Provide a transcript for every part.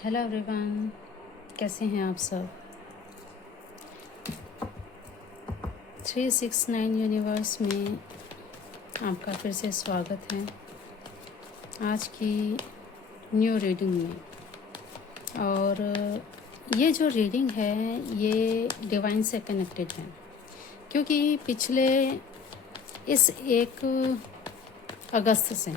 Hello everyone, कैसे हैं आप सब। 369 यूनिवर्स में आपका फिर से स्वागत है आज की न्यू रीडिंग में। और ये जो रीडिंग है ये डिवाइन से कनेक्टेड है, क्योंकि पिछले इस 1 अगस्त से,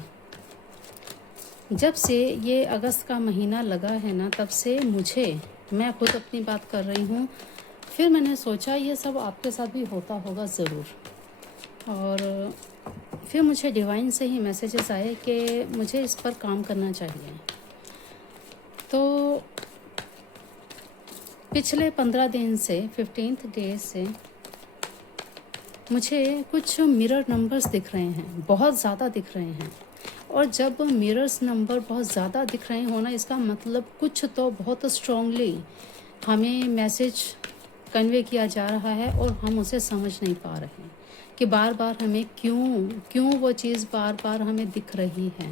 जब से ये अगस्त का महीना लगा है ना, तब से मैं खुद अपनी बात कर रही हूँ, फिर मैंने सोचा ये सब आपके साथ भी होता होगा ज़रूर। और फिर मुझे डिवाइन से ही मैसेजेस आए कि मुझे इस पर काम करना चाहिए। तो पिछले 15 दिन से 15th डे से मुझे कुछ मिरर नंबर्स दिख रहे हैं, बहुत ज़्यादा दिख रहे हैं। और जब मिरर्स नंबर बहुत ज़्यादा दिख रहे हो ना, इसका मतलब कुछ तो बहुत स्ट्रॉन्गली हमें मैसेज कन्वे किया जा रहा है और हम उसे समझ नहीं पा रहे हैं कि बार बार हमें क्यों वो चीज़ बार बार हमें दिख रही है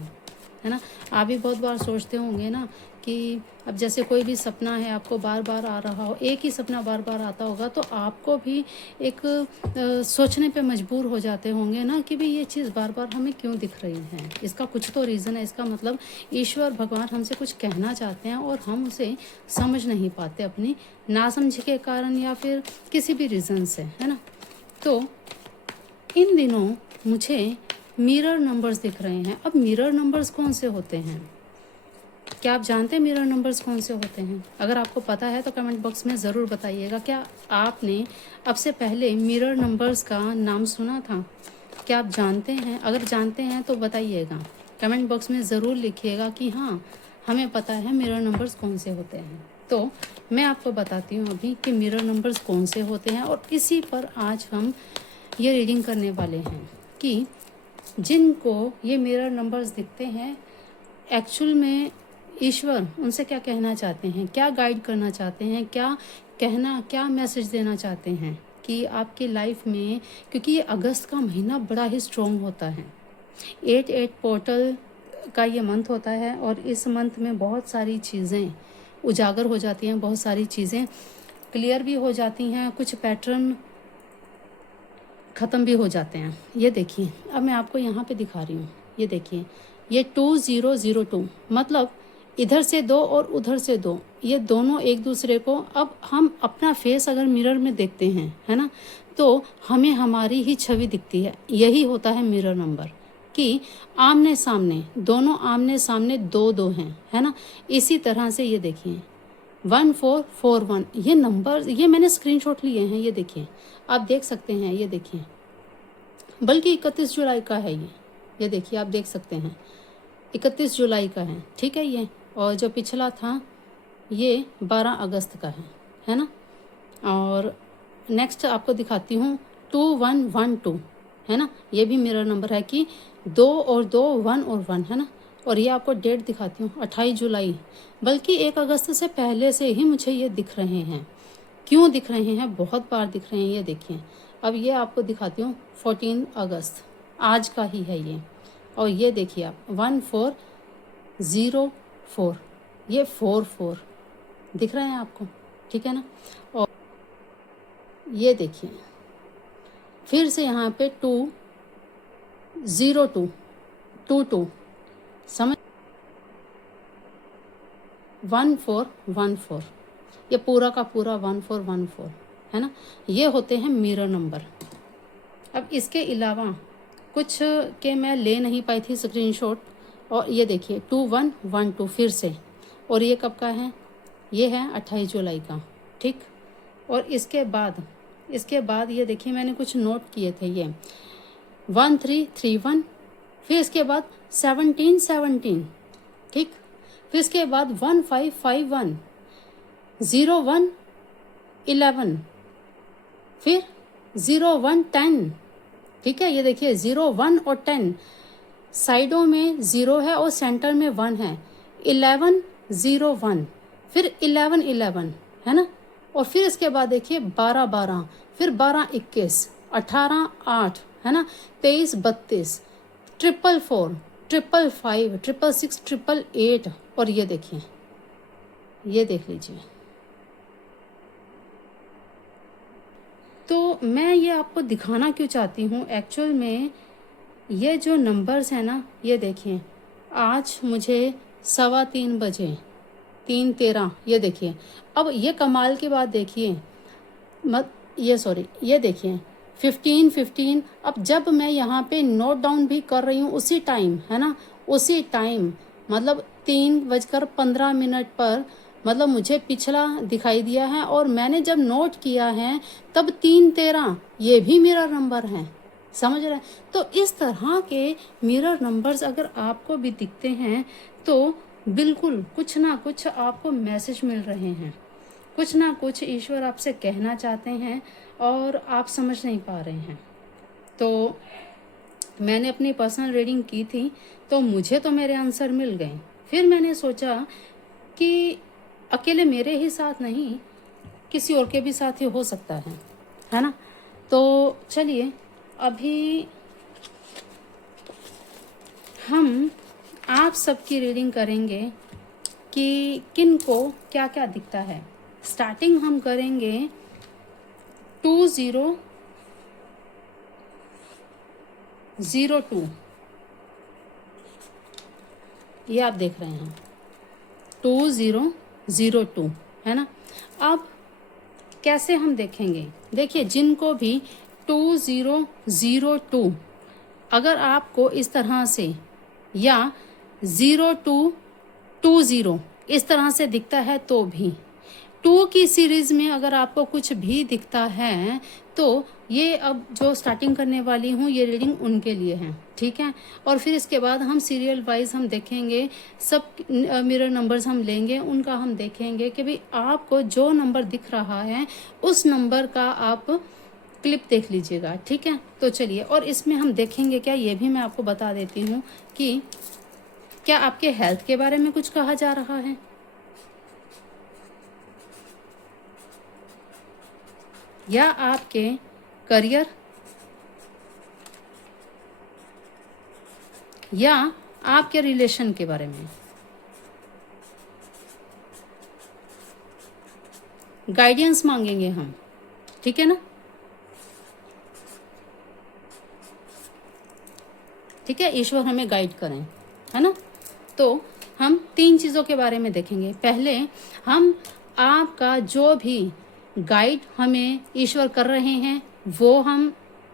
ना। आप भी बहुत बार सोचते होंगे ना कि अब जैसे कोई भी सपना है आपको बार बार आ रहा हो, एक ही सपना बार बार आता होगा, तो आपको भी एक सोचने पे मजबूर हो जाते होंगे ना कि भाई ये चीज़ बार बार हमें क्यों दिख रही है। इसका कुछ तो रीज़न है, इसका मतलब ईश्वर भगवान हमसे कुछ कहना चाहते हैं और हम उसे समझ नहीं पाते, अपनी नासमझी के कारण या फिर किसी भी रीज़न से, है ना। तो इन दिनों मुझे मिरर नंबर्स दिख रहे हैं। अब मिरर नंबर्स कौन से होते हैं, क्या आप जानते हैं मिरर नंबर्स कौन से होते हैं? अगर आपको पता है तो कमेंट बॉक्स में ज़रूर बताइएगा। क्या आपने अब से पहले मिरर नंबर्स का नाम सुना था? क्या आप जानते हैं? अगर जानते हैं तो बताइएगा, कमेंट बॉक्स में ज़रूर लिखिएगा कि हाँ हमें पता है मिरर नंबर्स कौन से होते हैं। तो मैं आपको बताती हूँ अभी कि मिरर नंबर्स कौन से होते हैं, और इसी पर आज हम ये रीडिंग करने वाले हैं कि जिनको ये मिरर नंबर्स दिखते हैं, एक्चुअल में ईश्वर उनसे क्या कहना चाहते हैं, क्या गाइड करना चाहते हैं, क्या मैसेज देना चाहते हैं कि आपकी लाइफ में, क्योंकि ये अगस्त का महीना बड़ा ही स्ट्रॉन्ग होता है। 8 पोर्टल का ये मंथ होता है और इस मंथ में बहुत सारी चीज़ें उजागर हो जाती हैं, बहुत सारी चीज़ें क्लियर भी हो जाती हैं, कुछ पैटर्न ख़त्म भी हो जाते हैं। ये देखिए, अब मैं आपको यहाँ पे दिखा रही हूँ, ये देखिए, ये 2002, मतलब इधर से 2 और उधर से 2, ये दोनों एक दूसरे को, अब हम अपना फेस अगर मिरर में देखते हैं, है ना, तो हमें हमारी ही छवि दिखती है। यही होता है मिरर नंबर कि आमने सामने, दोनों आमने सामने 2 हैं, है ना। इसी तरह से ये देखिए 1441, ये नंबर, ये मैंने स्क्रीनशॉट लिए हैं, ये देखिए, आप देख सकते हैं, ये देखिए, बल्कि 31 जुलाई का है ये देखिए, आप देख सकते हैं 31 जुलाई का है, ठीक है ये। और जो पिछला था ये 12 अगस्त का है ना। और नेक्स्ट आपको दिखाती हूँ 2112, है ना, ये भी मेरा नंबर है कि 2 और 2, 1 और 1, है ना। और ये आपको डेट दिखाती हूँ 28 जुलाई, बल्कि 1 अगस्त से पहले से ही मुझे ये दिख रहे हैं। क्यों दिख रहे हैं, बहुत बार दिख रहे हैं, ये देखिए। अब ये आपको दिखाती हूँ 14 अगस्त, आज का ही है ये। और ये देखिए आप 1404, ये 44 दिख रहे हैं आपको, ठीक है ना। और ये देखिए फिर से यहाँ पे 20222, समझ, 1414, ये पूरा का पूरा 1414, है ना। ये होते हैं मिरर नंबर। अब इसके अलावा कुछ के मैं ले नहीं पाई थी स्क्रीनशॉट, और ये देखिए 2112 फिर से, और ये कब का है, ये है 28 जुलाई का, ठीक। और इसके बाद ये देखिए मैंने कुछ नोट किए थे, ये 1331, फिर इसके बाद 1717, ठीक। फिर इसके बाद 1551, 0111, फिर 0110, ठीक है। ये देखिए 01 और 10, साइडों में 0 है और सेंटर में 1 है, 1101, फिर 1111, है ना। और फिर इसके बाद देखिए 1212, फिर 1221, 18 8, है ना, 23 32, 444, 555, 666, 888, और ये देखिए ये देख लीजिए। तो मैं ये आपको दिखाना क्यों चाहती हूँ, एक्चुअल में ये जो नंबर्स हैं ना, ये देखिए, आज मुझे 3:15 बजे 3:13, ये देखिए। अब ये कमाल की बात देखिए, मत ये सॉरी ये देखिए 15:15। अब जब मैं यहाँ पे नोट डाउन भी कर रही हूँ उसी टाइम, है ना, उसी टाइम, मतलब 3:15 पर, मतलब मुझे पिछला दिखाई दिया है, और मैंने जब नोट किया है तब 3:13, ये भी मेरा नंबर है। समझ रहे हैं? तो इस तरह के मिरर नंबर्स अगर आपको भी दिखते हैं तो बिल्कुल कुछ ना कुछ आपको मैसेज मिल रहे हैं, कुछ ना कुछ ईश्वर आपसे कहना चाहते हैं और आप समझ नहीं पा रहे हैं। तो मैंने अपनी पर्सनल रीडिंग की थी, तो मुझे तो मेरे आंसर मिल गए। फिर मैंने सोचा कि अकेले मेरे ही साथ नहीं, किसी और के भी साथ ही हो सकता है ना। तो चलिए अभी हम आप सबकी रीडिंग करेंगे कि किन को क्या क्या दिखता है। स्टार्टिंग हम करेंगे 2002, ये आप देख रहे हैं 2002, है ना। अब कैसे हम देखेंगे, देखिए जिनको भी 2002, अगर आपको इस तरह से या 0220 इस तरह से दिखता है, तो भी 2 की सीरीज़ में अगर आपको कुछ भी दिखता है तो ये अब जो स्टार्टिंग करने वाली हूँ ये रीडिंग उनके लिए है, ठीक है। और फिर इसके बाद हम सीरियल वाइज हम देखेंगे, सब मिरर नंबर्स हम लेंगे, उनका हम देखेंगे कि भाई आपको जो नंबर दिख रहा है उस नंबर का आप क्लिप देख लीजिएगा, ठीक है। तो चलिए, और इसमें हम देखेंगे क्या, ये भी मैं आपको बता देती हूँ कि क्या आपके हेल्थ के बारे में कुछ कहा जा रहा है, या आपके करियर, या आपके रिलेशन के बारे में। गाइडेंस मांगेंगे हम, ठीक है ना, ठीक है, ईश्वर हमें गाइड करें, है ना। तो हम 3 चीज़ों के बारे में देखेंगे। पहले हम आपका जो भी गाइड हमें ईश्वर कर रहे हैं वो हम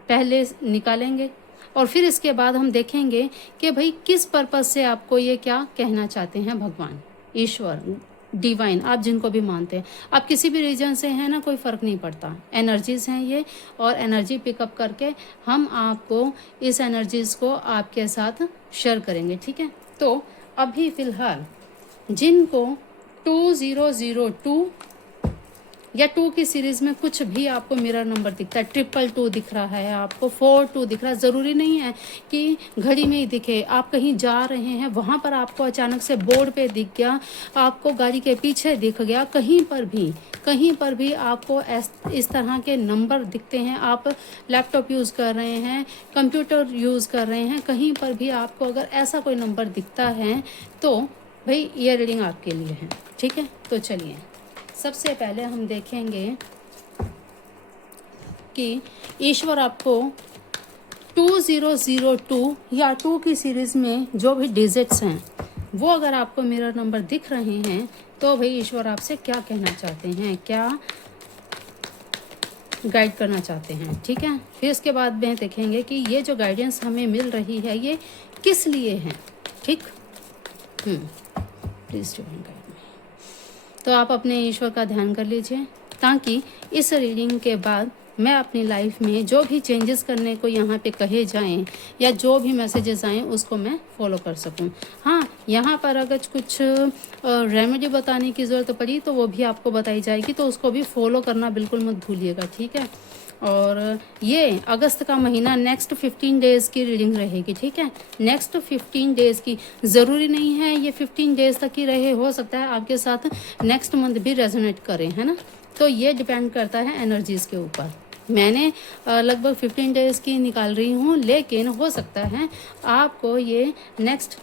पहले निकालेंगे, और फिर इसके बाद हम देखेंगे कि भाई किस पर्पज़ से आपको ये क्या कहना चाहते हैं भगवान, ईश्वर, डिवाइन, आप जिनको भी मानते हैं। आप किसी भी रीजन से हैं ना, कोई फ़र्क नहीं पड़ता, एनर्जीज़ हैं ये, और एनर्जी पिकअप करके हम आपको इस एनर्जीज़ को आपके साथ शेयर करेंगे, ठीक है। तो अभी फ़िलहाल जिनको 2002 या 2 की सीरीज़ में कुछ भी आपको मिरर नंबर दिखता है, 222 दिख रहा है, आपको 42 दिख रहा है, ज़रूरी नहीं है कि घड़ी में ही दिखे, आप कहीं जा रहे हैं वहाँ पर आपको अचानक से बोर्ड पे दिख गया, आपको गाड़ी के पीछे दिख गया, कहीं पर भी आपको इस तरह के नंबर दिखते हैं, आप लैपटॉप यूज़ कर रहे हैं, कंप्यूटर यूज़ कर रहे हैं, कहीं पर भी आपको अगर ऐसा कोई नंबर दिखता है तो भाई ये रीडिंग आपके लिए है, ठीक है। तो चलिए सबसे पहले हम देखेंगे कि ईश्वर आपको 2002 या 2 की सीरीज़ में जो भी डिजिट्स हैं वो अगर आपको मिरर नंबर दिख रहे हैं तो भाई ईश्वर आपसे क्या कहना चाहते हैं, क्या गाइड करना चाहते हैं, ठीक है। फिर इसके बाद में देखेंगे कि ये जो गाइडेंस हमें मिल रही है ये किस लिए है, ठीक। Please do guide me. तो आप अपने ईश्वर का ध्यान कर लीजिए ताकि इस रीडिंग के बाद मैं अपनी लाइफ में जो भी चेंजेस करने को यहाँ पे कहे जाएं या जो भी मैसेजेस आएँ उसको मैं फॉलो कर सकूँ। हाँ, यहाँ पर अगर कुछ रेमेडी बताने की ज़रूरत पड़ी तो वो भी आपको बताई जाएगी, तो उसको भी फॉलो करना बिल्कुल मत भूलिएगा, ठीक है। और ये अगस्त का महीना नेक्स्ट 15 डेज़ की रीडिंग रहेगी, ठीक है। नेक्स्ट 15 डेज़ की, ज़रूरी नहीं है ये 15 डेज़ तक ही रहे, हो सकता है आपके साथ नेक्स्ट मंथ भी रेजोनेट करें, है ना। तो ये डिपेंड करता है एनर्जीज़ के ऊपर। मैंने लगभग 15 डेज़ की निकाल रही हूँ, लेकिन हो सकता है आपको ये नेक्स्ट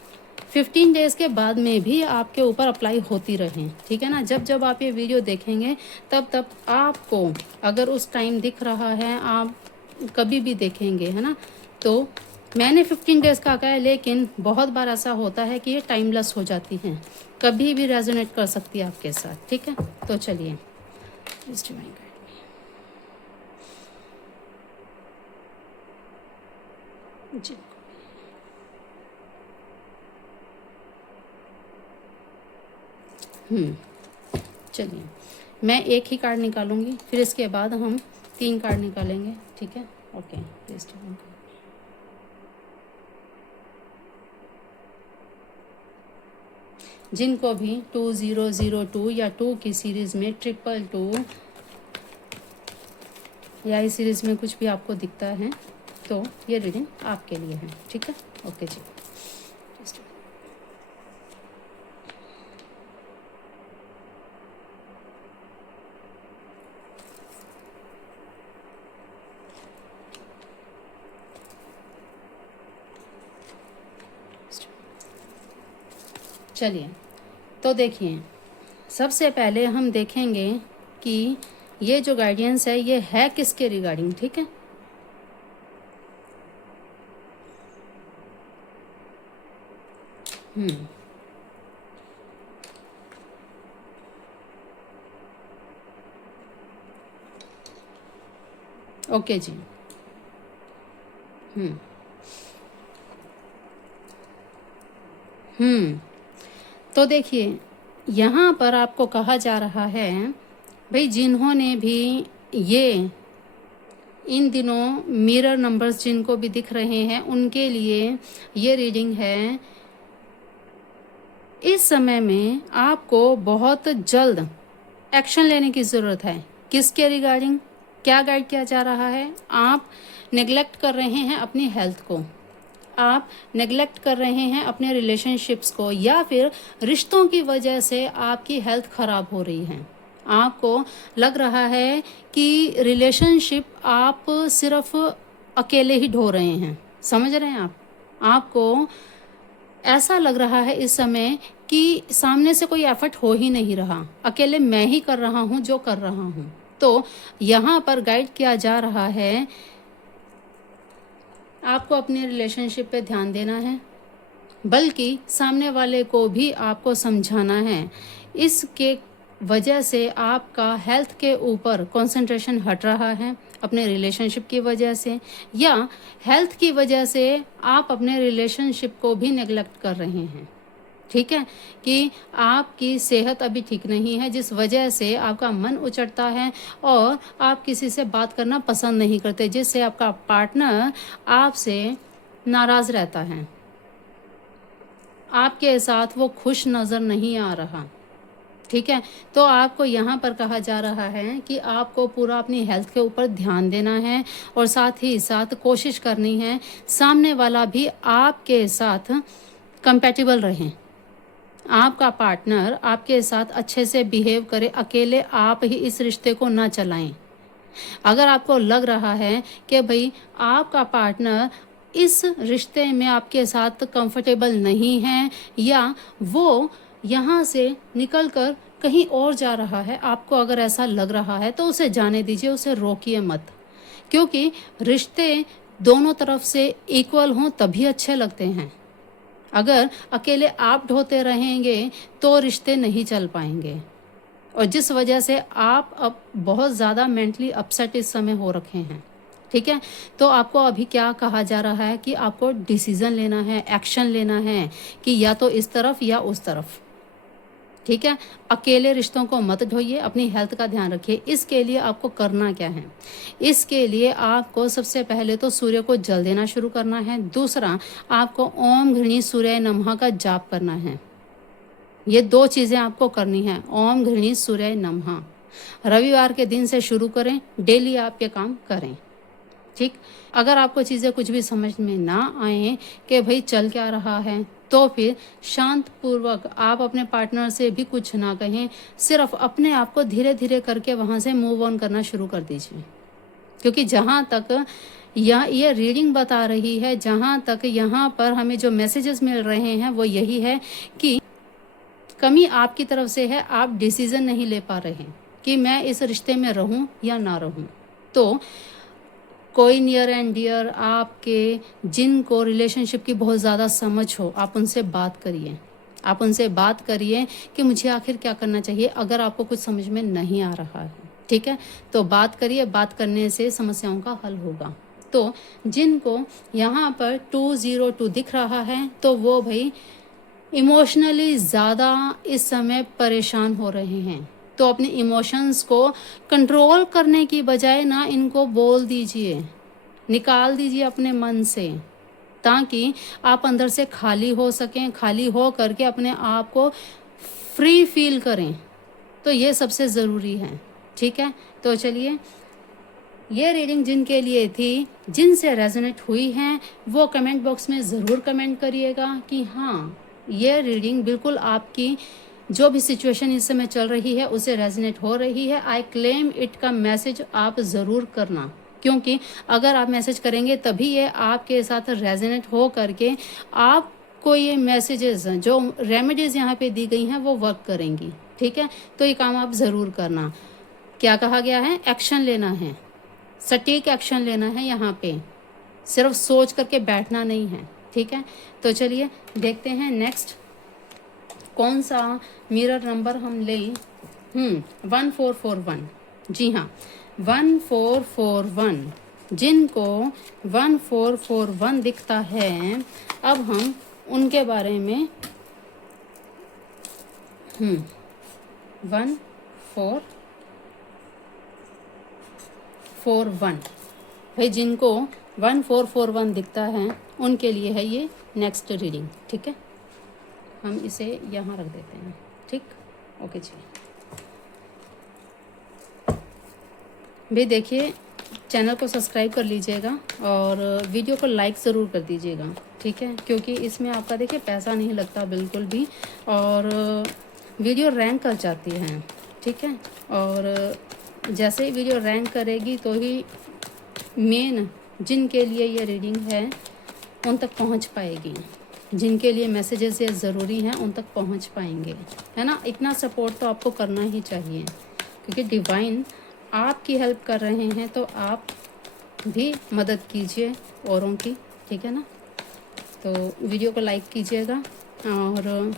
15 डेज़ के बाद में भी आपके ऊपर अप्लाई होती रहें, ठीक है ना। जब जब आप ये वीडियो देखेंगे तब तब आपको अगर उस टाइम दिख रहा है, आप कभी भी देखेंगे, है ना। तो मैंने 15 डेज़ का कहा है, लेकिन बहुत बार ऐसा होता है कि ये टाइमलेस हो जाती हैं, कभी भी रेजोनेट कर सकती है आपके साथ, ठीक है। तो चलिए इस डिवाइन गाइड में जी चलिए मैं एक ही कार्ड निकालूंगी, फिर इसके बाद हम 3 कार्ड निकालेंगे, ठीक है। Okay, please divine guide. जिनको भी 2002 या 2 की सीरीज़ में 222 या इस सीरीज़ में कुछ भी आपको दिखता है तो ये रीडिंग आपके लिए है, ठीक है। ओके जी। चलिए, तो देखिए, सबसे पहले हम देखेंगे कि ये जो गाइडेंस है ये है किसके रिगार्डिंग, ठीक है। ओके जी। तो देखिए, यहाँ पर आपको कहा जा रहा है भाई, जिन्होंने भी ये इन दिनों मिरर नंबर्स जिनको भी दिख रहे हैं उनके लिए ये रीडिंग है। इस समय में आपको बहुत जल्द एक्शन लेने की ज़रूरत है। किसके रिगार्डिंग क्या गाइड किया जा रहा है? आप नेग्लेक्ट कर रहे हैं अपनी हेल्थ को, आप नेग्लेक्ट कर रहे हैं अपने रिलेशनशिप्स को, या फिर रिश्तों की वजह से आपकी हेल्थ ख़राब हो रही है। आपको लग रहा है कि रिलेशनशिप आप सिर्फ अकेले ही ढो रहे हैं, समझ रहे हैं आप। आपको ऐसा लग रहा है इस समय कि सामने से कोई एफर्ट हो ही नहीं रहा, अकेले मैं ही कर रहा हूँ जो कर रहा हूँ। तो यहाँ पर गाइड किया जा रहा है आपको अपने रिलेशनशिप पे ध्यान देना है, बल्कि सामने वाले को भी आपको समझाना है। इसके वजह से आपका हेल्थ के ऊपर कंसंट्रेशन हट रहा है अपने रिलेशनशिप की वजह से, या हेल्थ की वजह से आप अपने रिलेशनशिप को भी नेग्लेक्ट कर रहे हैं, ठीक है। कि आपकी सेहत अभी ठीक नहीं है, जिस वजह से आपका मन उचटता है और आप किसी से बात करना पसंद नहीं करते, जिससे आपका पार्टनर आपसे नाराज़ रहता है, आपके साथ वो खुश नज़र नहीं आ रहा, ठीक है। तो आपको यहाँ पर कहा जा रहा है कि आपको पूरा अपनी हेल्थ के ऊपर ध्यान देना है, और साथ ही साथ कोशिश करनी है सामने वाला भी आपके साथ कंपैटिबल रहे, आपका पार्टनर आपके साथ अच्छे से बिहेव करे, अकेले आप ही इस रिश्ते को ना चलाएं। अगर आपको लग रहा है कि भाई आपका पार्टनर इस रिश्ते में आपके साथ कंफर्टेबल नहीं है, या वो यहाँ से निकलकर कहीं और जा रहा है, आपको अगर ऐसा लग रहा है तो उसे जाने दीजिए, उसे रोकिए मत, क्योंकि रिश्ते दोनों तरफ से इक्वल हों तभी अच्छे लगते हैं। अगर अकेले आप ढोते रहेंगे तो रिश्ते नहीं चल पाएंगे, और जिस वजह से आप अब बहुत ज़्यादा मेंटली अपसेट इस समय हो रखे हैं, ठीक है। तो आपको अभी क्या कहा जा रहा है कि आपको डिसीज़न लेना है, एक्शन लेना है, कि या तो इस तरफ या उस तरफ, ठीक है। अकेले रिश्तों को मत ढोइए, अपनी हेल्थ का ध्यान रखिए। इसके लिए आपको करना क्या है? इसके लिए आपको सबसे पहले तो सूर्य को जल देना शुरू करना है। दूसरा, आपको ओम घृणी सूर्य नमः का जाप करना है। ये 2 चीज़ें आपको करनी है, ओम घृणी सूर्य नमः। रविवार के दिन से शुरू करें, डेली आप ये काम करें, ठीक। अगर आपको चीज़ें कुछ भी समझ में ना आए कि भाई चल क्या रहा है, तो फिर शांत पूर्वक आप अपने पार्टनर से भी कुछ ना कहें, सिर्फ अपने आप को धीरे धीरे करके वहाँ से मूव ऑन करना शुरू कर दीजिए। क्योंकि जहाँ तक या ये रीडिंग बता रही है, जहाँ तक यहाँ पर हमें जो मैसेजेस मिल रहे हैं वो यही है कि कमी आपकी तरफ से है, आप डिसीज़न नहीं ले पा रहे हैं कि मैं इस रिश्ते में रहूं या ना रहूं। तो कोई नियर एंड डियर आपके जिनको रिलेशनशिप की बहुत ज़्यादा समझ हो, आप उनसे बात करिए। आप उनसे बात करिए कि मुझे आखिर क्या करना चाहिए, अगर आपको कुछ समझ में नहीं आ रहा है, ठीक है, तो बात करिए। बात करने से समस्याओं का हल होगा। तो जिनको यहाँ पर 202 दिख रहा है, तो वो भाई इमोशनली ज़्यादा इस समय परेशान हो रहे हैं। तो अपने इमोशंस को कंट्रोल करने की बजाय ना इनको बोल दीजिए, निकाल दीजिए अपने मन से, ताकि आप अंदर से खाली हो सकें, खाली हो करके अपने आप को फ्री फील करें। तो ये सबसे ज़रूरी है, ठीक है। तो चलिए, ये रीडिंग जिनके लिए थी, जिनसे रेजोनेट हुई हैं, वो कमेंट बॉक्स में ज़रूर कमेंट करिएगा कि हाँ, ये रीडिंग बिल्कुल आपकी जो भी सिचुएशन इस समय चल रही है उसे रेजोनेट हो रही है। आई क्लेम इट का मैसेज आप ज़रूर करना, क्योंकि अगर आप मैसेज करेंगे तभी ये आपके साथ रेजोनेट हो करके आपको ये मैसेजेस जो रेमेडीज़ यहाँ पे दी गई हैं वो वर्क करेंगी, ठीक है। तो ये काम आप ज़रूर करना। क्या कहा गया है? एक्शन लेना है, सटीक एक्शन लेना है। यहाँ पे सिर्फ सोच करके बैठना नहीं है, ठीक है। तो चलिए देखते हैं नेक्स्ट कौन सा मिरर नंबर हम लें। 1441, जी हाँ, 1441। जिनको 1441 दिखता है, अब हम उनके बारे में 1441, भाई जिनको 1441 दिखता है उनके लिए है ये नेक्स्ट रीडिंग, ठीक है। हम इसे यहाँ रख देते हैं, ठीक, ओके जी। भाई देखिए, चैनल को सब्सक्राइब कर लीजिएगा और वीडियो को लाइक ज़रूर कर दीजिएगा, ठीक है, क्योंकि इसमें आपका देखिए पैसा नहीं लगता बिल्कुल भी, और वीडियो रैंक कर जाती है, ठीक है। और जैसे ही वीडियो रैंक करेगी तो ही मेन जिनके लिए ये रीडिंग है उन तक पहुंच पाएगी, जिनके लिए मैसेजेस ये ज़रूरी हैं उन तक पहुंच पाएंगे, है ना। इतना सपोर्ट तो आपको करना ही चाहिए, क्योंकि डिवाइन आपकी हेल्प कर रहे हैं, तो आप भी मदद कीजिए औरों की, ठीक है ना। तो वीडियो को लाइक कीजिएगा और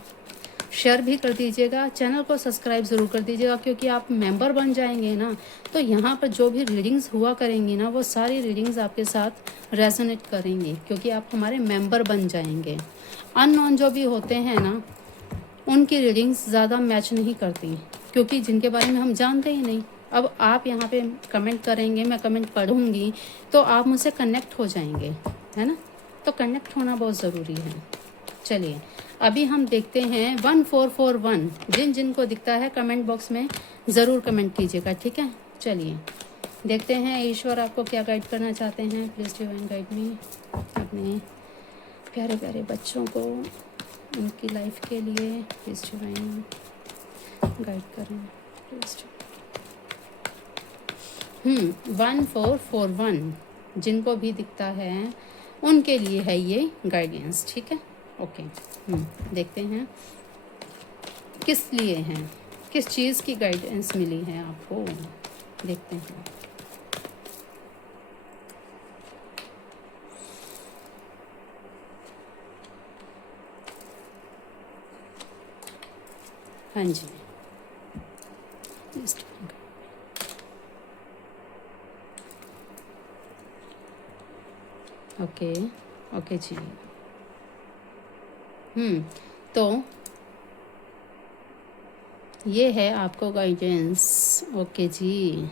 शेयर भी कर दीजिएगा, चैनल को सब्सक्राइब ज़रूर कर दीजिएगा, क्योंकि आप मेंबर बन जाएंगे ना, तो यहाँ पर जो भी रीडिंग्स हुआ करेंगी ना, वो सारी रीडिंग्स आपके साथ रेजोनेट करेंगी, क्योंकि आप हमारे मेंबर बन जाएंगे। अननोन जो भी होते हैं ना, उनकी रीडिंग्स ज़्यादा मैच नहीं करती, क्योंकि जिनके बारे में हम जानते ही नहीं। अब आप यहाँ पे कमेंट करेंगे, मैं कमेंट पढ़ूँगी, तो आप मुझसे कनेक्ट हो जाएंगे, है ना। तो कनेक्ट होना बहुत ज़रूरी है। चलिए अभी हम देखते हैं 1441, जिनको दिखता है कमेंट बॉक्स में ज़रूर कमेंट कीजिएगा, ठीक है। चलिए देखते हैं ईश्वर आपको क्या गाइड करना चाहते हैं। प्लीज़ डिवाइन गाइड मी, अपने प्यारे प्यारे बच्चों को उनकी लाइफ के लिए प्लीज़ डिवाइन गाइड करें, प्लीज़। 1441 जिनको भी दिखता है उनके लिए है ये गाइडेंस, ठीक है, ओके। देखते हैं किस लिए हैं, किस चीज़ की गाइडेंस मिली है आपको, देखते हैं। हाँ जी, ओके ओके जी। तो ये है आपको गाइडेंस, ओके जी।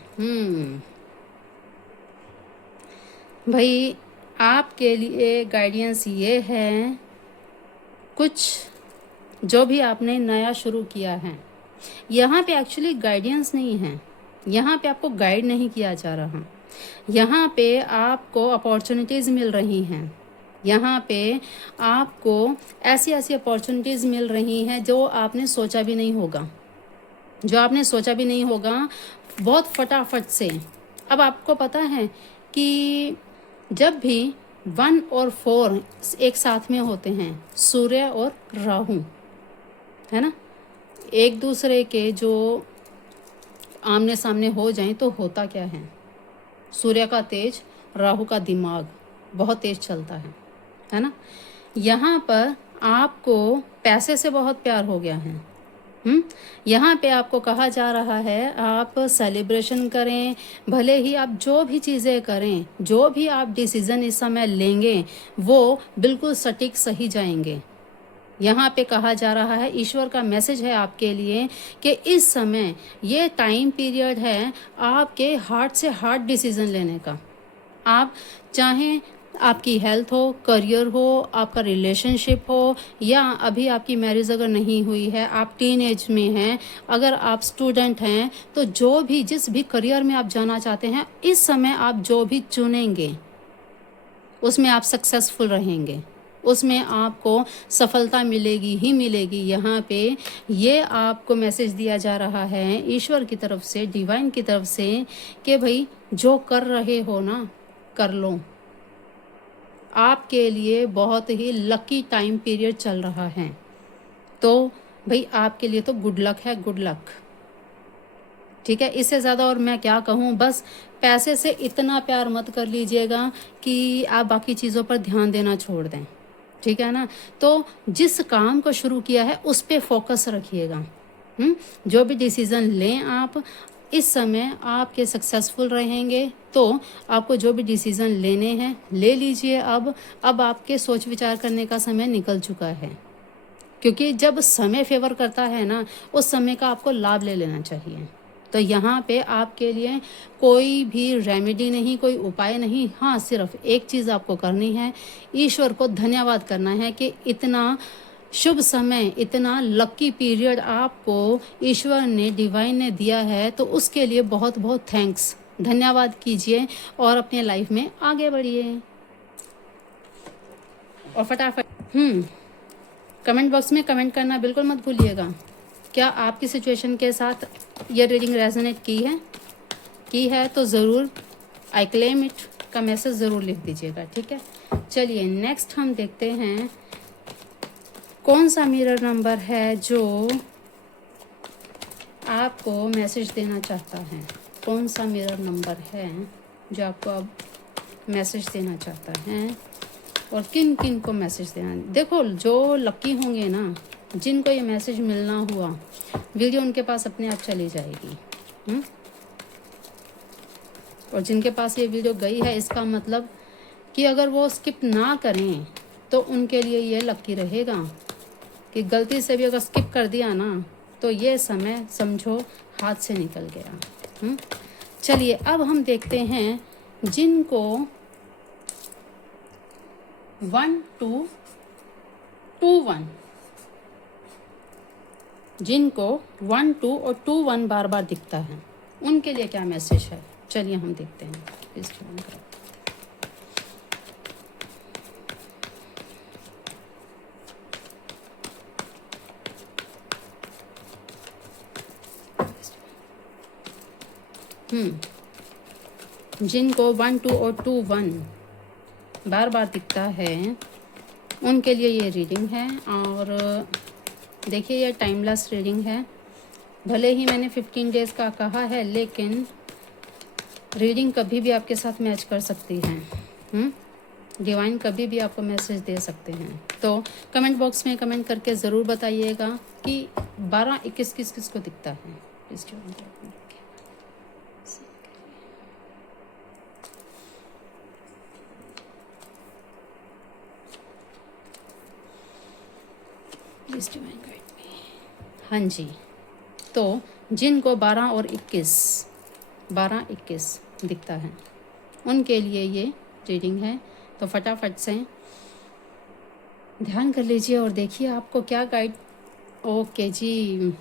भाई आपके लिए गाइडेंस ये है, कुछ जो भी आपने नया शुरू किया है, यहाँ पे एक्चुअली गाइडेंस नहीं है, यहाँ पे आपको गाइड नहीं किया जा रहा, यहाँ पे आपको अपॉर्चुनिटीज़ मिल रही हैं, यहाँ पे आपको ऐसी ऐसी अपॉर्चुनिटीज़ मिल रही हैं जो आपने सोचा भी नहीं होगा, बहुत फटाफट से। अब आपको पता है कि जब भी 1 और 4 एक साथ में होते हैं, सूर्य और राहु, है ना, एक दूसरे के जो आमने सामने हो जाएं तो होता क्या सूर्य का तेज, राहु का दिमाग बहुत तेज चलता है ना। यहाँ पर आपको पैसे से बहुत प्यार हो गया है। यहाँ पे आपको कहा जा रहा है आप सेलिब्रेशन करें, भले ही आप जो भी चीज़ें करें, जो भी आप डिसीज़न इस समय लेंगे वो बिल्कुल सटीक सही जाएंगे। यहाँ पे कहा जा रहा है, ईश्वर का मैसेज है आपके लिए कि इस समय ये टाइम पीरियड है आपके हार्ट से हार्ट डिसीज़न लेने का। आप चाहें आपकी हेल्थ हो, करियर हो, आपका रिलेशनशिप हो, या अभी आपकी मैरिज अगर नहीं हुई है, आप टीन एज में हैं, अगर आप स्टूडेंट हैं, तो जो भी जिस भी करियर में आप जाना चाहते हैं, इस समय आप जो भी चुनेंगे उसमें आप सक्सेसफुल रहेंगे, उसमें आपको सफलता मिलेगी ही मिलेगी। यहाँ पे ये आपको मैसेज दिया जा रहा है ईश्वर की तरफ से, डिवाइन की तरफ से, कि भाई जो कर रहे हो ना, कर लो। आपके लिए बहुत ही लकी टाइम पीरियड चल रहा है, तो भाई आपके लिए तो गुड लक है, गुड लक। ठीक है, इससे ज़्यादा और मैं क्या कहूँ। बस पैसे से इतना प्यार मत कर लीजिएगा कि आप बाकी चीज़ों पर ध्यान देना छोड़ दें, ठीक है ना। तो जिस काम को शुरू किया है उस पर फोकस रखिएगा। जो भी डिसीज़न लें आप, इस समय आपके सक्सेसफुल रहेंगे, तो आपको जो भी डिसीज़न लेने हैं ले लीजिए। अब आपके सोच विचार करने का समय निकल चुका है, क्योंकि जब समय फेवर करता है ना, उस समय का आपको लाभ ले लेना चाहिए। तो यहाँ पे आपके लिए कोई भी रेमेडी नहीं, कोई उपाय नहीं। हाँ, सिर्फ एक चीज़ आपको करनी है, ईश्वर को धन्यवाद करना है कि इतना शुभ समय, इतना लकी पीरियड आपको ईश्वर ने, डिवाइन ने दिया है, तो उसके लिए बहुत बहुत थैंक्स, धन्यवाद कीजिए और अपने लाइफ में आगे बढ़िए। और फटाफट कमेंट बॉक्स में कमेंट करना बिल्कुल मत भूलिएगा। क्या आपकी सिचुएशन के साथ ये रीडिंग रेजोनेट की है तो ज़रूर आई क्लेम इट का मैसेज ज़रूर लिख दीजिएगा, ठीक है। चलिए नेक्स्ट हम देखते हैं कौन सा मिरर नंबर है जो आपको मैसेज देना चाहता है। कौन सा मिरर नंबर है जो आपको अब मैसेज देना चाहता है और किन किन को मैसेज देना। देखो, जो लकी होंगे ना, जिनको ये मैसेज मिलना हुआ, वीडियो उनके पास अपने आप चली जाएगी। और जिनके पास ये वीडियो गई है, इसका मतलब कि अगर वो स्किप ना करें तो उनके लिए ये लकी रहेगा। कि गलती से भी अगर स्किप कर दिया ना, तो ये समय समझो हाथ से निकल गया। चलिए अब हम देखते हैं जिनको 1 2 2 1, जिनको 1 2 और 2 1 बार बार दिखता है, उनके लिए क्या मैसेज है। चलिए हम देखते हैं इस जिनको 1 2 और 2 1 बार बार दिखता है, उनके लिए ये रीडिंग है। और देखिए, ये टाइमलेस रीडिंग है। भले ही मैंने 15 डेज़ का कहा है, लेकिन रीडिंग कभी भी आपके साथ मैच कर सकती है। डिवाइन कभी भी आपको मैसेज दे सकते हैं। तो कमेंट बॉक्स में कमेंट करके ज़रूर बताइएगा कि 12 21 किस को दिखता है। हाँ जी, तो जिनको 12 और 21 दिखता है, उनके लिए ये रीडिंग है। तो फटाफट से ध्यान कर लीजिए और देखिए आपको क्या गाइड। ओके जी।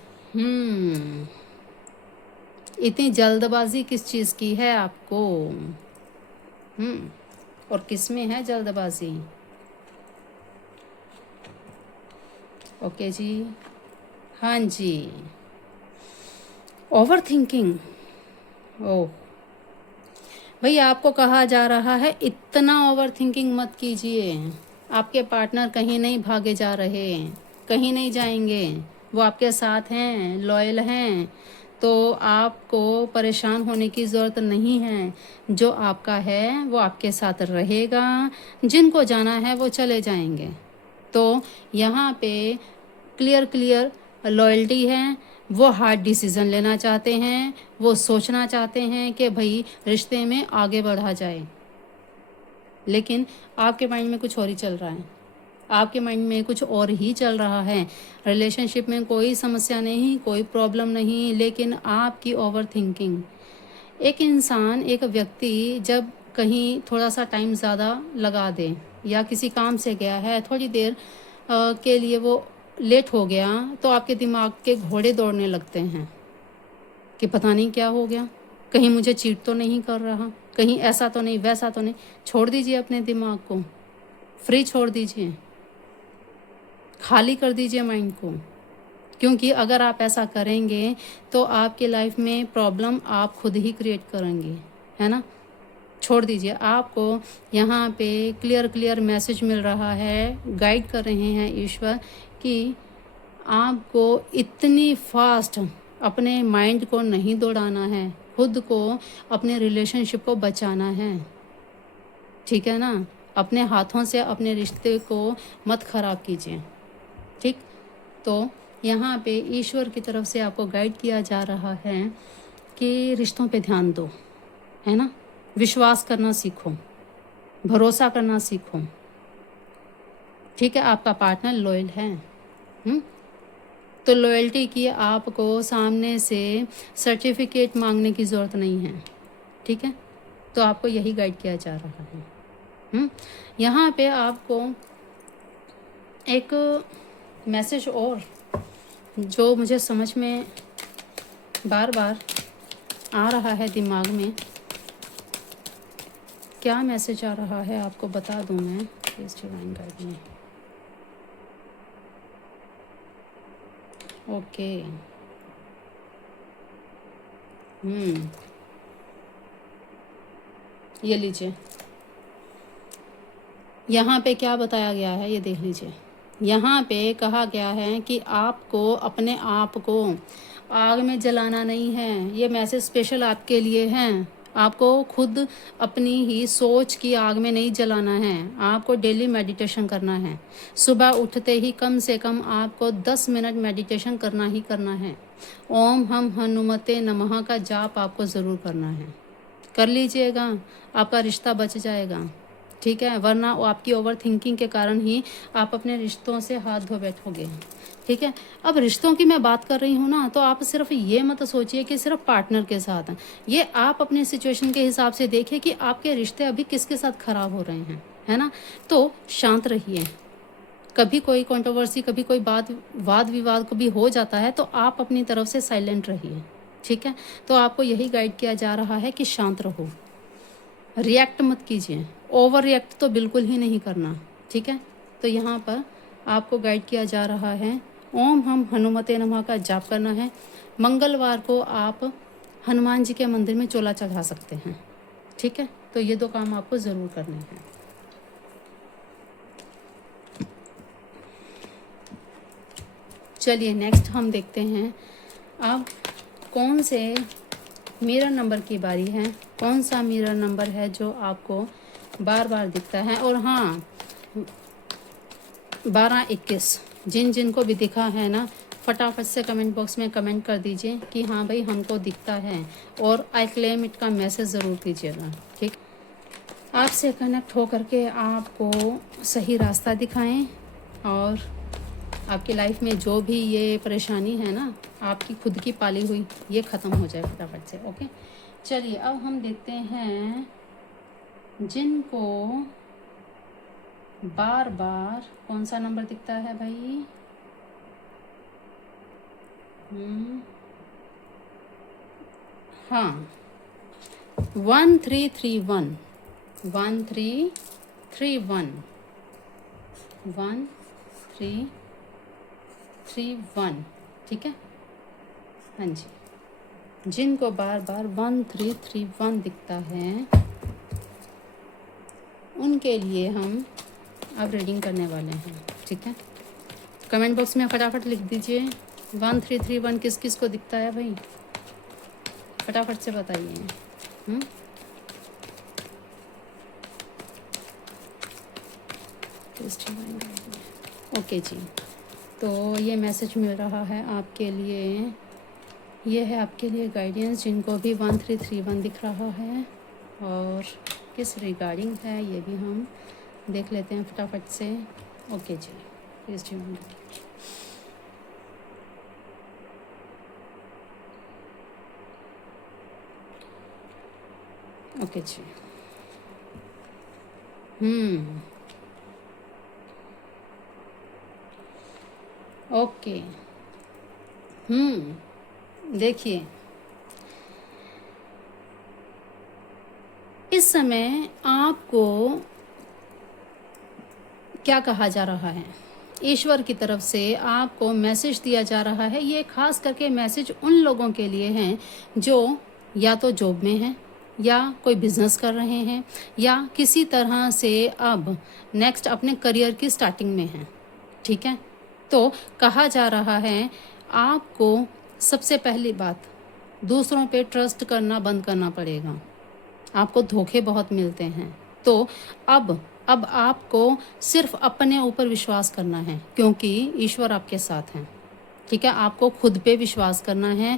इतनी जल्दबाजी किस चीज़ की है आपको। और किस में है जल्दबाजी। ओके जी, हाँ जी, ओवर थिंकिंग। ओह, भाई आपको कहा जा रहा है इतना ओवर थिंकिंग मत कीजिए। आपके पार्टनर कहीं नहीं भागे जा रहे, कहीं नहीं जाएंगे, वो आपके साथ हैं, लॉयल हैं। तो आपको परेशान होने की ज़रूरत नहीं है। जो आपका है वो आपके साथ रहेगा, जिनको जाना है वो चले जाएंगे। तो यहाँ पे क्लियर क्लियर लॉयल्टी है। वो हार्ड डिसीज़न लेना चाहते हैं, वो सोचना चाहते हैं कि भाई रिश्ते में आगे बढ़ा जाए, लेकिन आपके माइंड में कुछ और ही चल रहा है। आपके माइंड में कुछ और ही चल रहा है। रिलेशनशिप में कोई समस्या नहीं, कोई प्रॉब्लम नहीं, लेकिन आपकी ओवर थिंकिंग। एक इंसान, एक व्यक्ति जब कहीं थोड़ा सा टाइम ज़्यादा लगा दे या किसी काम से गया है, थोड़ी देर के लिए वो लेट हो गया, तो आपके दिमाग के घोड़े दौड़ने लगते हैं कि पता नहीं क्या हो गया, कहीं मुझे चीट तो नहीं कर रहा, कहीं ऐसा तो नहीं, वैसा तो नहीं। छोड़ दीजिए अपने दिमाग को, फ्री छोड़ दीजिए, खाली कर दीजिए माइंड को। क्योंकि अगर आप ऐसा करेंगे तो आपके लाइफ में प्रॉब्लम आप खुद ही क्रिएट करेंगे, है ना। छोड़ दीजिए। आपको यहाँ पे क्लियर क्लियर मैसेज मिल रहा है, गाइड कर रहे हैं ईश्वर कि आपको इतनी फास्ट अपने माइंड को नहीं दौड़ाना है, खुद को, अपने रिलेशनशिप को बचाना है, ठीक है ना। अपने हाथों से अपने रिश्ते को मत ख़राब कीजिए, ठीक। तो यहाँ पे ईश्वर की तरफ से आपको गाइड किया जा रहा है कि रिश्तों पे ध्यान दो, है ना। विश्वास करना सीखो, भरोसा करना सीखो, ठीक है। आपका पार्टनर लॉयल है, तो लॉयल्टी की आपको सामने से सर्टिफिकेट मांगने की ज़रूरत नहीं है, ठीक है। तो आपको यही गाइड किया जा रहा है। यहाँ पे आपको एक मैसेज और जो मुझे समझ में बार बार आ रहा है दिमाग में, क्या मैसेज आ रहा है आपको बता दूं मैं, प्लीज़ डिवाइन गाइड में। ओके, ये लीजिए। यहाँ पे क्या बताया गया है ये देख लीजिए। यहाँ पे कहा गया है कि आपको अपने आप को आग में जलाना नहीं है। ये मैसेज स्पेशल आपके लिए है। आपको खुद अपनी ही सोच की आग में नहीं जलाना है। आपको डेली मेडिटेशन करना है। सुबह उठते ही कम से कम आपको 10 मिनट मेडिटेशन करना ही करना है। ओम हम हनुमते नमः का जाप आपको ज़रूर करना है। कर लीजिएगा, आपका रिश्ता बच जाएगा, ठीक है। वरना वो आपकी ओवर थिंकिंग के कारण ही आप अपने रिश्तों से हाथ धो बैठोगे, ठीक है। अब रिश्तों की मैं बात कर रही हूँ ना, तो आप सिर्फ ये मत सोचिए कि सिर्फ पार्टनर के साथ हैं। ये आप अपने सिचुएशन के हिसाब से देखिए कि आपके रिश्ते अभी किसके साथ ख़राब हो रहे हैं, है ना। तो शांत रहिए। कभी कोई कंट्रोवर्सी, कभी कोई वाद विवाद कभी हो जाता है, तो आप अपनी तरफ से साइलेंट रहिए, ठीक है। तो आपको यही गाइड किया जा रहा है कि शांत रहो, रिएक्ट मत कीजिए, ओवर रिएक्ट तो बिल्कुल ही नहीं करना, ठीक है। तो यहाँ पर आपको गाइड किया जा रहा है, ओम हम हनुमते नमः का जाप करना है। मंगलवार को आप हनुमान जी के मंदिर में चोला चढ़ा सकते हैं, ठीक है। तो ये 2 काम आपको ज़रूर करने हैं। चलिए नेक्स्ट हम देखते हैं अब कौन से मिरर नंबर की बारी है। कौन सा मिरर नंबर है जो आपको बार बार दिखता है। और हाँ, 12-21 जिनको भी दिखा है ना, फटाफट से कमेंट बॉक्स में कमेंट कर दीजिए कि हाँ भाई हमको दिखता है, और आई क्लेम इट का मैसेज ज़रूर कीजिएगा, ठीक। आपसे कनेक्ट हो करके आपको सही रास्ता दिखाएं, और आपकी लाइफ में जो भी ये परेशानी है ना, आपकी खुद की पाली हुई, ये ख़त्म हो जाए फटाफट से। ओके, चलिए अब हम देखते हैं जिनको बार बार कौन सा नंबर दिखता है भाई। हाँ, 1331 1331 1331, ठीक है। हाँ जी, जिनको बार बार 1331 दिखता है उनके लिए हम अब रीडिंग करने वाले हैं। ठीक है, कमेंट बॉक्स में फटाफट लिख दीजिए 1331 किस किस को दिखता है भाई, फटाफट से बताइए। ओके जी, तो ये मैसेज मिल रहा है आपके लिए, ये है आपके लिए गाइडेंस जिनको भी 1331 दिख रहा है, और किस रिगार्डिंग है ये भी हम देख लेते हैं फटाफट से। ओके जी, प्लीज़ जी। ओके जी। ओके। देखिए, इस समय आपको क्या कहा जा रहा है, ईश्वर की तरफ से आपको मैसेज दिया जा रहा है। ये खास करके मैसेज उन लोगों के लिए हैं जो या तो जॉब में हैं, या कोई बिजनेस कर रहे हैं, या किसी तरह से अब नेक्स्ट अपने करियर की स्टार्टिंग में हैं। ठीक है, तो कहा जा रहा है आपको सबसे पहली बात दूसरों पे ट्रस्ट करना बंद करना पड़ेगा। आपको धोखे बहुत मिलते हैं, तो अब आपको सिर्फ अपने ऊपर विश्वास करना है, क्योंकि ईश्वर आपके साथ हैं। ठीक है, आपको खुद पे विश्वास करना है।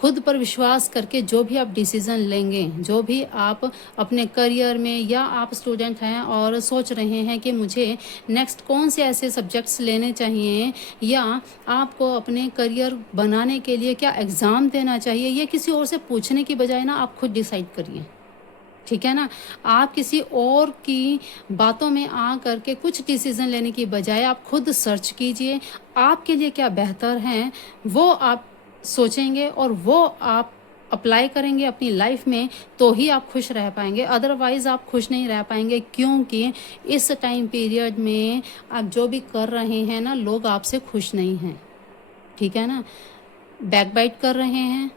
खुद पर विश्वास करके जो भी आप डिसीज़न लेंगे, जो भी आप अपने करियर में, या आप स्टूडेंट हैं और सोच रहे हैं कि मुझे नेक्स्ट कौन से ऐसे सब्जेक्ट्स लेने चाहिए, या आपको अपने करियर बनाने के लिए क्या एग्ज़ाम देना चाहिए, ये किसी और से पूछने की बजाय ना आप खुद डिसाइड करिए। ठीक है ना, आप किसी और की बातों में आ करके कुछ डिसीज़न लेने की बजाय आप खुद सर्च कीजिए, आपके लिए क्या बेहतर है वो आप सोचेंगे और वो आप अप्लाई करेंगे अपनी लाइफ में, तो ही आप खुश रह पाएंगे। अदरवाइज़ आप खुश नहीं रह पाएंगे, क्योंकि इस टाइम पीरियड में आप जो भी कर रहे हैं ना, लोग आपसे खुश नहीं हैं। ठीक है ना, बैकबाइट कर रहे हैं,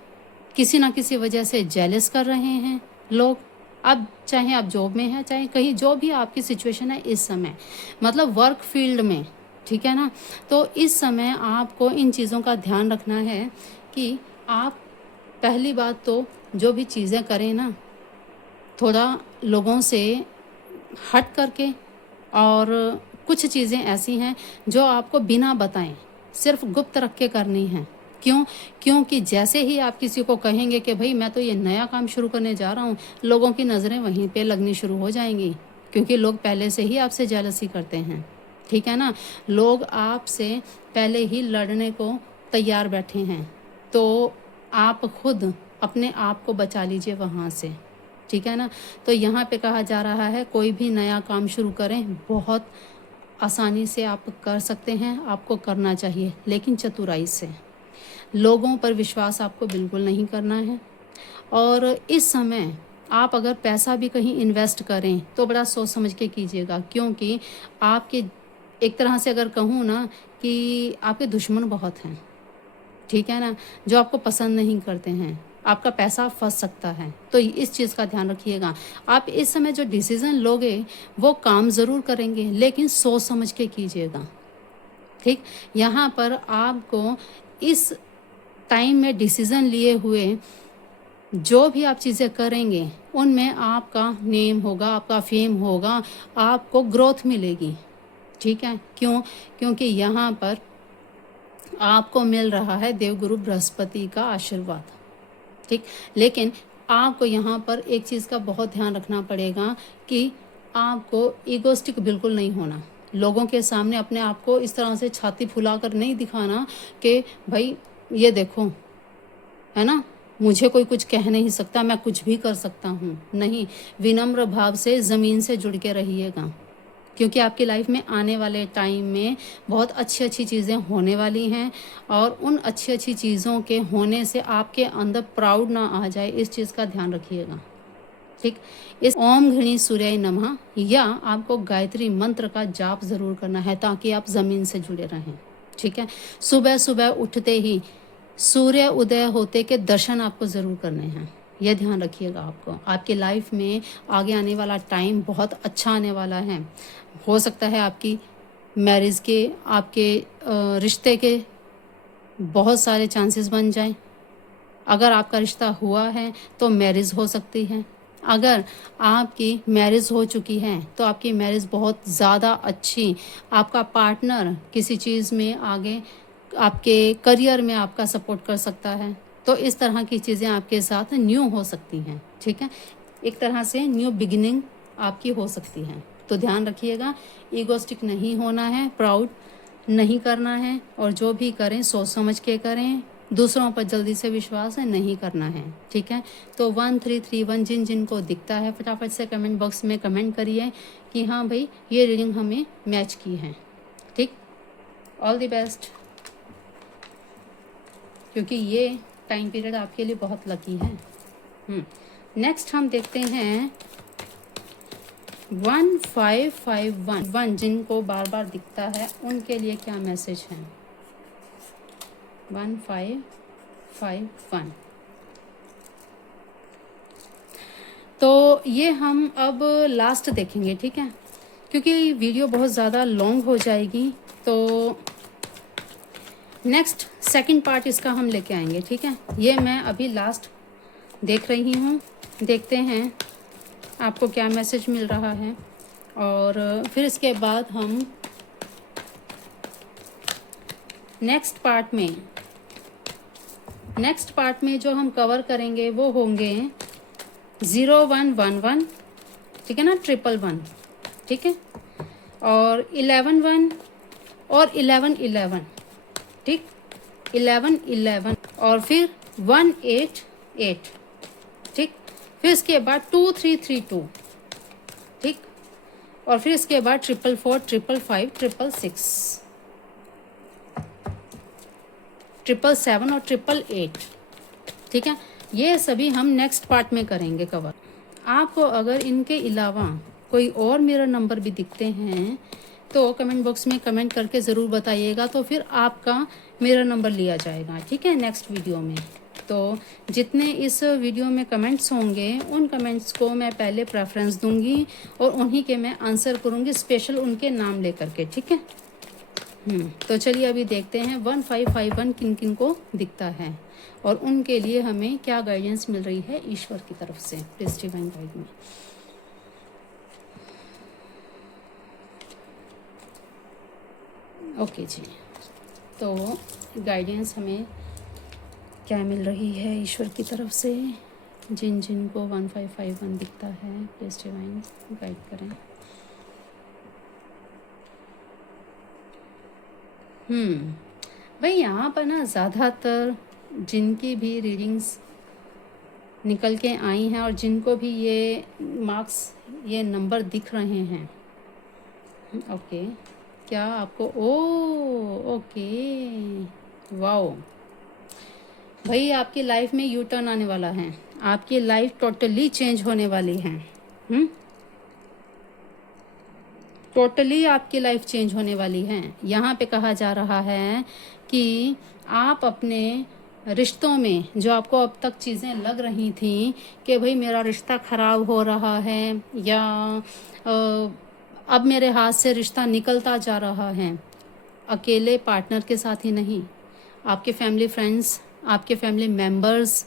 किसी ना किसी वजह से जेलस कर रहे हैं लोग। अब चाहे आप जॉब में हैं, चाहे कहीं जो भी आपकी सिचुएशन है इस समय, मतलब वर्क फील्ड में। ठीक है ना, तो इस समय आपको इन चीज़ों का ध्यान रखना है कि आप पहली बात तो जो भी चीज़ें करें ना, थोड़ा लोगों से हट करके, और कुछ चीज़ें ऐसी हैं जो आपको बिना बताएं सिर्फ गुप्त रख के करनी है। क्योंकि जैसे ही आप किसी को कहेंगे कि भाई मैं तो ये नया काम शुरू करने जा रहा हूँ, लोगों की नज़रें वहीं पे लगनी शुरू हो जाएंगी, क्योंकि लोग पहले से ही आपसे जेलसी करते हैं। ठीक है ना, लोग आपसे पहले ही लड़ने को तैयार बैठे हैं, तो आप खुद अपने आप को बचा लीजिए वहाँ से। ठीक है ना, तो यहाँ पे कहा जा रहा है कोई भी नया काम शुरू करें, बहुत आसानी से आप कर सकते हैं, आपको करना चाहिए, लेकिन चतुराई से। लोगों पर विश्वास आपको बिल्कुल नहीं करना है। और इस समय आप अगर पैसा भी कहीं इन्वेस्ट करें तो बड़ा सोच समझ के कीजिएगा, क्योंकि आपके एक तरह से अगर कहूँ ना कि आपके दुश्मन बहुत हैं। ठीक है ना, जो आपको पसंद नहीं करते हैं, आपका पैसा फंस सकता है, तो इस चीज़ का ध्यान रखिएगा। आप इस समय जो डिसीज़न लोगे वो काम ज़रूर करेंगे, लेकिन सोच समझ के कीजिएगा। ठीक, यहाँ पर आपको इस टाइम में डिसीज़न लिए हुए जो भी आप चीज़ें करेंगे उनमें आपका नेम होगा, आपका फेम होगा, आपको ग्रोथ मिलेगी। ठीक है, क्योंकि यहाँ पर आपको मिल रहा है देवगुरु बृहस्पति का आशीर्वाद। ठीक, लेकिन आपको यहाँ पर एक चीज़ का बहुत ध्यान रखना पड़ेगा कि आपको ईगोस्टिक बिल्कुल नहीं होना। लोगों के सामने अपने आप को इस तरह से छाती फुलाकर नहीं दिखाना कि भाई ये देखो, है ना, मुझे कोई कुछ कह नहीं सकता, मैं कुछ भी कर सकता हूँ। नहीं, विनम्र भाव से ज़मीन से जुड़ के रहिएगा, क्योंकि आपकी लाइफ में आने वाले टाइम में बहुत अच्छी अच्छी चीज़ें होने वाली हैं, और उन अच्छी अच्छी चीज़ों के होने से आपके अंदर प्राउड ना आ जाए, इस चीज़ का ध्यान रखिएगा। ठीक, इस ओम घृणी सूर्याय नमः या आपको गायत्री मंत्र का जाप ज़रूर करना है, ताकि आप ज़मीन से जुड़े रहें। ठीक है, सुबह सुबह उठते ही सूर्य उदय होते के दर्शन आपको ज़रूर करने हैं। ये ध्यान रखिएगा। आपको आपके लाइफ में आगे आने वाला टाइम बहुत अच्छा आने वाला है। हो सकता है आपकी मैरिज के, आपके रिश्ते के बहुत सारे चांसेस बन जाएं। अगर आपका रिश्ता हुआ है तो मैरिज हो सकती है। अगर आपकी मैरिज हो चुकी है तो आपकी मैरिज बहुत ज़्यादा अच्छी, आपका पार्टनर किसी चीज़ में आगे आपके करियर में आपका सपोर्ट कर सकता है। तो इस तरह की चीज़ें आपके साथ न्यू हो सकती हैं, ठीक है। एक तरह से न्यू बिगिनिंग आपकी हो सकती है। तो ध्यान रखिएगा, ईगोस्टिक नहीं होना है, प्राउड नहीं करना है, और जो भी करें सोच समझ के करें। दूसरों पर जल्दी से विश्वास नहीं करना है, ठीक है। तो 1331 जिन जिन को दिखता है फटाफट से कमेंट बॉक्स में कमेंट करिए कि हाँ भाई ये रीडिंग हमें मैच की है, ठीक। ऑल द बेस्ट, क्योंकि ये टाइम पीरियड आपके लिए बहुत लकी है। नेक्स्ट हम देखते हैं 1551 जिनको बार बार दिखता है उनके लिए क्या मैसेज है। 1551 तो ये हम अब लास्ट देखेंगे, ठीक है, क्योंकि वीडियो बहुत ज़्यादा लॉन्ग हो जाएगी। तो नेक्स्ट सेकंड पार्ट इसका हम लेके आएंगे, ठीक है। ये मैं अभी लास्ट देख रही हूँ, देखते हैं आपको क्या मैसेज मिल रहा है, और फिर इसके बाद हम नेक्स्ट पार्ट में जो हम कवर करेंगे वो होंगे 0111, ठीक है ना, 111, ठीक है, और 111 और 1111, ठीक, 1111 और फिर 188, ठीक, फिर इसके बाद 2332, ठीक, और फिर इसके बाद 444, 555, 666, 777 और 888, ठीक है। ये सभी हम नेक्स्ट पार्ट में करेंगे कवर। आपको अगर इनके अलावा कोई और मिरर नंबर भी दिखते हैं तो कमेंट बॉक्स में कमेंट करके ज़रूर बताइएगा, तो फिर आपका मिरर नंबर लिया जाएगा, ठीक है, नेक्स्ट वीडियो में। तो जितने इस वीडियो में कमेंट्स होंगे उन कमेंट्स को मैं पहले प्रेफरेंस दूंगी और उन्हीं के मैं आंसर करूंगी, स्पेशल उनके नाम लेकर के, ठीक है। तो चलिए अभी देखते हैं 1551 किन किन को दिखता है और उनके लिए हमें क्या गाइडेंस मिल रही है ईश्वर की तरफ से। प्लीज डिवाइन गाइड में। ओके जी, तो गाइडेंस हमें क्या मिल रही है ईश्वर की तरफ से, जिन जिन को 1551 दिखता है प्लीज डिवाइन गाइड करें। भाई यहाँ पर ना ज़्यादातर जिनकी भी रीडिंग्स निकल के आई हैं और जिनको भी ये मार्क्स, ये नंबर दिख रहे हैं, ओके, क्या आपको ओके, वाओ, भाई आपकी लाइफ में यू टर्न आने वाला है, आपकी लाइफ टोटली चेंज होने वाली है। टोटली आपकी लाइफ चेंज होने वाली है। यहाँ पे कहा जा रहा है कि आप अपने रिश्तों में जो आपको अब तक चीज़ें लग रही थी कि भाई मेरा रिश्ता ख़राब हो रहा है या अब मेरे हाथ से रिश्ता निकलता जा रहा है, अकेले पार्टनर के साथ ही नहीं, आपके फैमिली फ्रेंड्स, आपके फैमिली मेम्बर्स,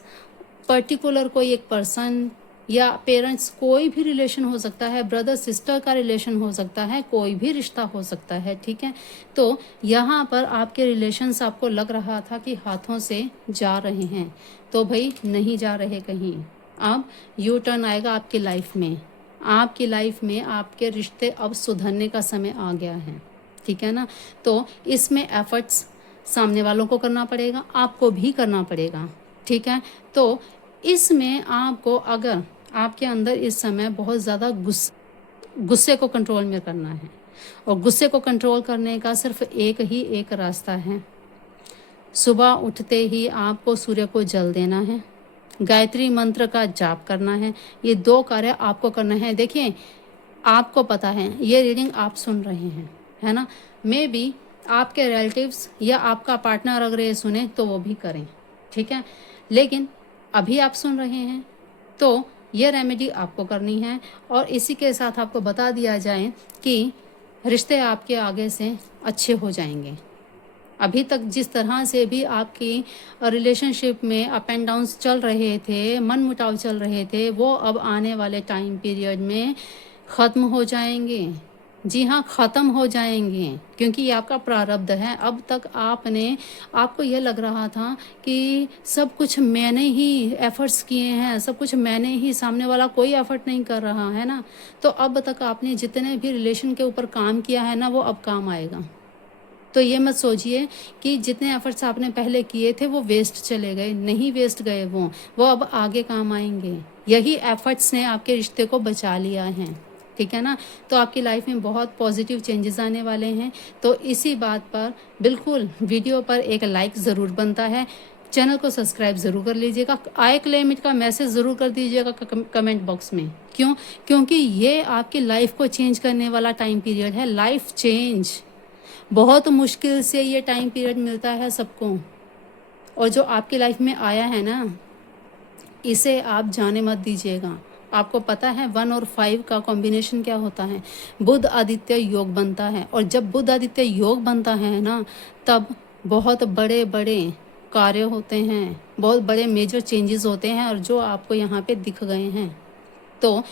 पर्टिकुलर कोई एक पर्सन या पेरेंट्स, कोई भी रिलेशन हो सकता है, ब्रदर सिस्टर का रिलेशन हो सकता है, कोई भी रिश्ता हो सकता है, ठीक है। तो यहाँ पर आपके रिलेशंस आपको लग रहा था कि हाथों से जा रहे हैं, तो भाई नहीं जा रहे कहीं। अब यू टर्न आएगा आपकी लाइफ में, आपकी लाइफ में आपके रिश्ते अब सुधरने का समय आ गया है, ठीक है ना। तो इसमें एफर्ट्स सामने वालों को करना पड़ेगा, आपको भी करना पड़ेगा, ठीक है। तो इसमें आपको, अगर आपके अंदर इस समय बहुत ज़्यादा गुस्से को कंट्रोल में करना है, और गुस्से को कंट्रोल करने का सिर्फ एक रास्ता है, सुबह उठते ही आपको सूर्य को जल देना है, गायत्री मंत्र का जाप करना है। ये 2 कार्य आपको करना है। देखिए आपको पता है ये रीडिंग आप सुन रहे हैं, है ना, मे बी आपके रिलेटिव्स या आपका पार्टनर अगर ये सुने तो वो भी करें, ठीक है, लेकिन अभी आप सुन रहे हैं तो ये रेमेडी आपको करनी है। और इसी के साथ आपको बता दिया जाए कि रिश्ते आपके आगे से अच्छे हो जाएंगे। अभी तक जिस तरह से भी आपकी रिलेशनशिप में अप एंड डाउन्स चल रहे थे, मनमुटाव चल रहे थे, वो अब आने वाले टाइम पीरियड में ख़त्म हो जाएंगे। जी हाँ, ख़त्म हो जाएंगे, क्योंकि ये आपका प्रारब्ध है। अब तक आपको ये लग रहा था कि सब कुछ मैंने ही एफ़र्ट्स किए हैं, सब कुछ मैंने ही, सामने वाला कोई एफ़र्ट नहीं कर रहा है ना। तो अब तक आपने जितने भी रिलेशन के ऊपर काम किया है ना, वो अब काम आएगा। तो ये मत सोचिए कि जितने एफर्ट्स आपने पहले किए थे वो वेस्ट चले गए, नहीं वेस्ट गए, वो अब आगे काम आएंगे। यही एफर्ट्स ने आपके रिश्ते को बचा लिया है, ठीक है ना। तो आपकी लाइफ में बहुत पॉजिटिव चेंजेस आने वाले हैं। तो इसी बात पर बिल्कुल वीडियो पर एक लाइक ज़रूर बनता है, चैनल को सब्सक्राइब ज़रूर कर लीजिएगा, आई क्लेम इट का मैसेज ज़रूर कर दीजिएगा कमेंट बॉक्स में। क्यों? क्योंकि ये आपकी लाइफ को चेंज करने वाला टाइम पीरियड है, लाइफ चेंज। बहुत मुश्किल से ये टाइम पीरियड मिलता है सबको, और जो आपकी लाइफ में आया है ना, इसे आप जाने मत दीजिएगा। आपको पता है 1 और 5 का कॉम्बिनेशन क्या होता है? बुध आदित्य योग बनता है, और जब बुध आदित्य योग बनता है ना, तब बहुत बड़े बड़े कार्य होते हैं, बहुत बड़े मेजर चेंजेस होते हैं, और जो आपको यहाँ पे दिख गए हैं। तो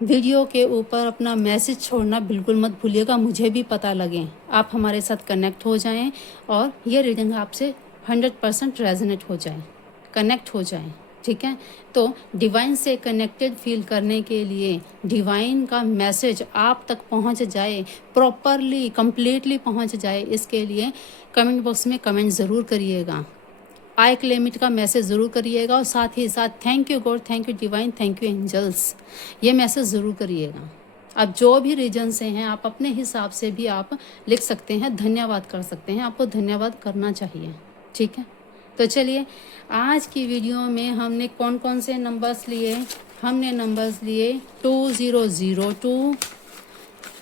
वीडियो के ऊपर अपना मैसेज छोड़ना बिल्कुल मत भूलिएगा, मुझे भी पता लगे, आप हमारे साथ कनेक्ट हो जाएं और ये रीडिंग आपसे 100% रेजोनेट हो जाए, कनेक्ट हो जाए, ठीक है। तो डिवाइन से कनेक्टेड फील करने के लिए, डिवाइन का मैसेज आप तक पहुंच जाए, प्रॉपरली कंप्लीटली पहुंच जाए, इसके लिए कमेंट बॉक्स में कमेंट ज़रूर करिएगा, आई क्लेम इट का मैसेज ज़रूर करिएगा, और साथ ही साथ thank you God, thank you divine, thank you angels, ये मैसेज ज़रूर करिएगा। अब जो भी रीजन से हैं, आप अपने हिसाब से भी आप लिख सकते हैं, धन्यवाद कर सकते हैं, आपको धन्यवाद करना चाहिए, ठीक है। तो चलिए, आज की वीडियो में हमने कौन कौन से नंबर्स लिए? हमने नंबर्स लिए 2002,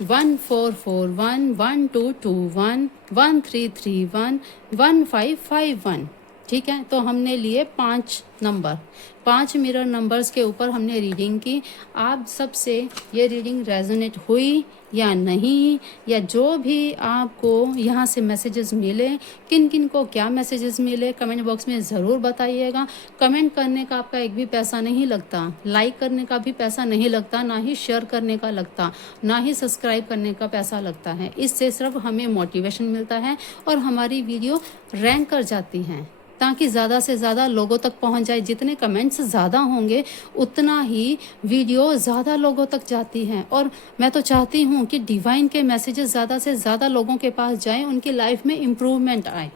1441, 1221, 1331, 1551, ठीक है। तो हमने लिए 5 नंबर, 5 मिरर नंबर्स के ऊपर हमने रीडिंग की। आप सबसे ये रीडिंग रेजोनेट हुई या नहीं, या जो भी आपको यहाँ से मैसेजेस मिले, किन किन को क्या मैसेजेस मिले, कमेंट बॉक्स में ज़रूर बताइएगा। कमेंट करने का आपका एक भी पैसा नहीं लगता, लाइक करने का भी पैसा नहीं लगता, ना ही शेयर करने का लगता, ना ही सब्सक्राइब करने का पैसा लगता है। इससे सिर्फ हमें मोटिवेशन मिलता है और हमारी वीडियो रैंक कर जाती हैं, ताकि ज़्यादा से ज़्यादा लोगों तक पहुंच जाए। जितने कमेंट्स ज़्यादा होंगे, उतना ही वीडियो ज़्यादा लोगों तक जाती हैं। और मैं तो चाहती हूं कि डिवाइन के मैसेजेस ज़्यादा से ज़्यादा लोगों के पास जाएं, उनकी लाइफ में इम्प्रूवमेंट आए।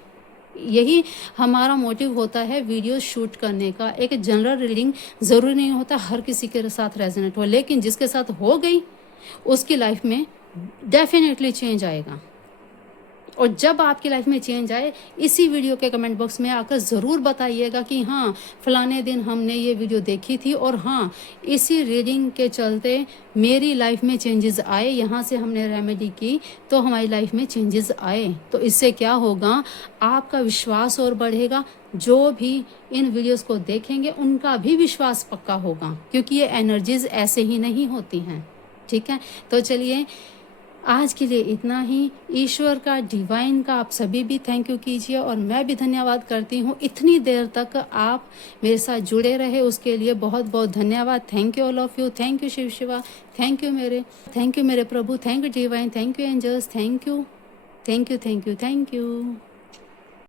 यही हमारा मोटिव होता है वीडियो शूट करने का। एक जनरल रीडिंग ज़रूरी नहीं होता हर किसी के साथ रेजोनेट हो, लेकिन जिसके साथ हो गई उसकी लाइफ में डेफिनेटली चेंज आएगा। और जब आपकी लाइफ में चेंज आए, इसी वीडियो के कमेंट बॉक्स में आकर ज़रूर बताइएगा कि हाँ, फलाने दिन हमने ये वीडियो देखी थी, और हाँ, इसी रीडिंग के चलते मेरी लाइफ में चेंजेस आए, यहाँ से हमने रेमेडी की तो हमारी लाइफ में चेंजेस आए। तो इससे क्या होगा, आपका विश्वास और बढ़ेगा, जो भी इन वीडियोस को देखेंगे उनका भी विश्वास पक्का होगा, क्योंकि ये एनर्जीज ऐसे ही नहीं होती हैं, ठीक है। तो चलिए, आज के लिए इतना ही। ईश्वर का, डिवाइन का आप सभी भी थैंक यू कीजिए, और मैं भी धन्यवाद करती हूँ। इतनी देर तक आप मेरे साथ जुड़े रहे, उसके लिए बहुत बहुत धन्यवाद। Thank you all of you, thank you Shiv Shiva, thank you मेरे प्रभु, thank you divine, thank you angels, thank you, thank you, thank you, thank you.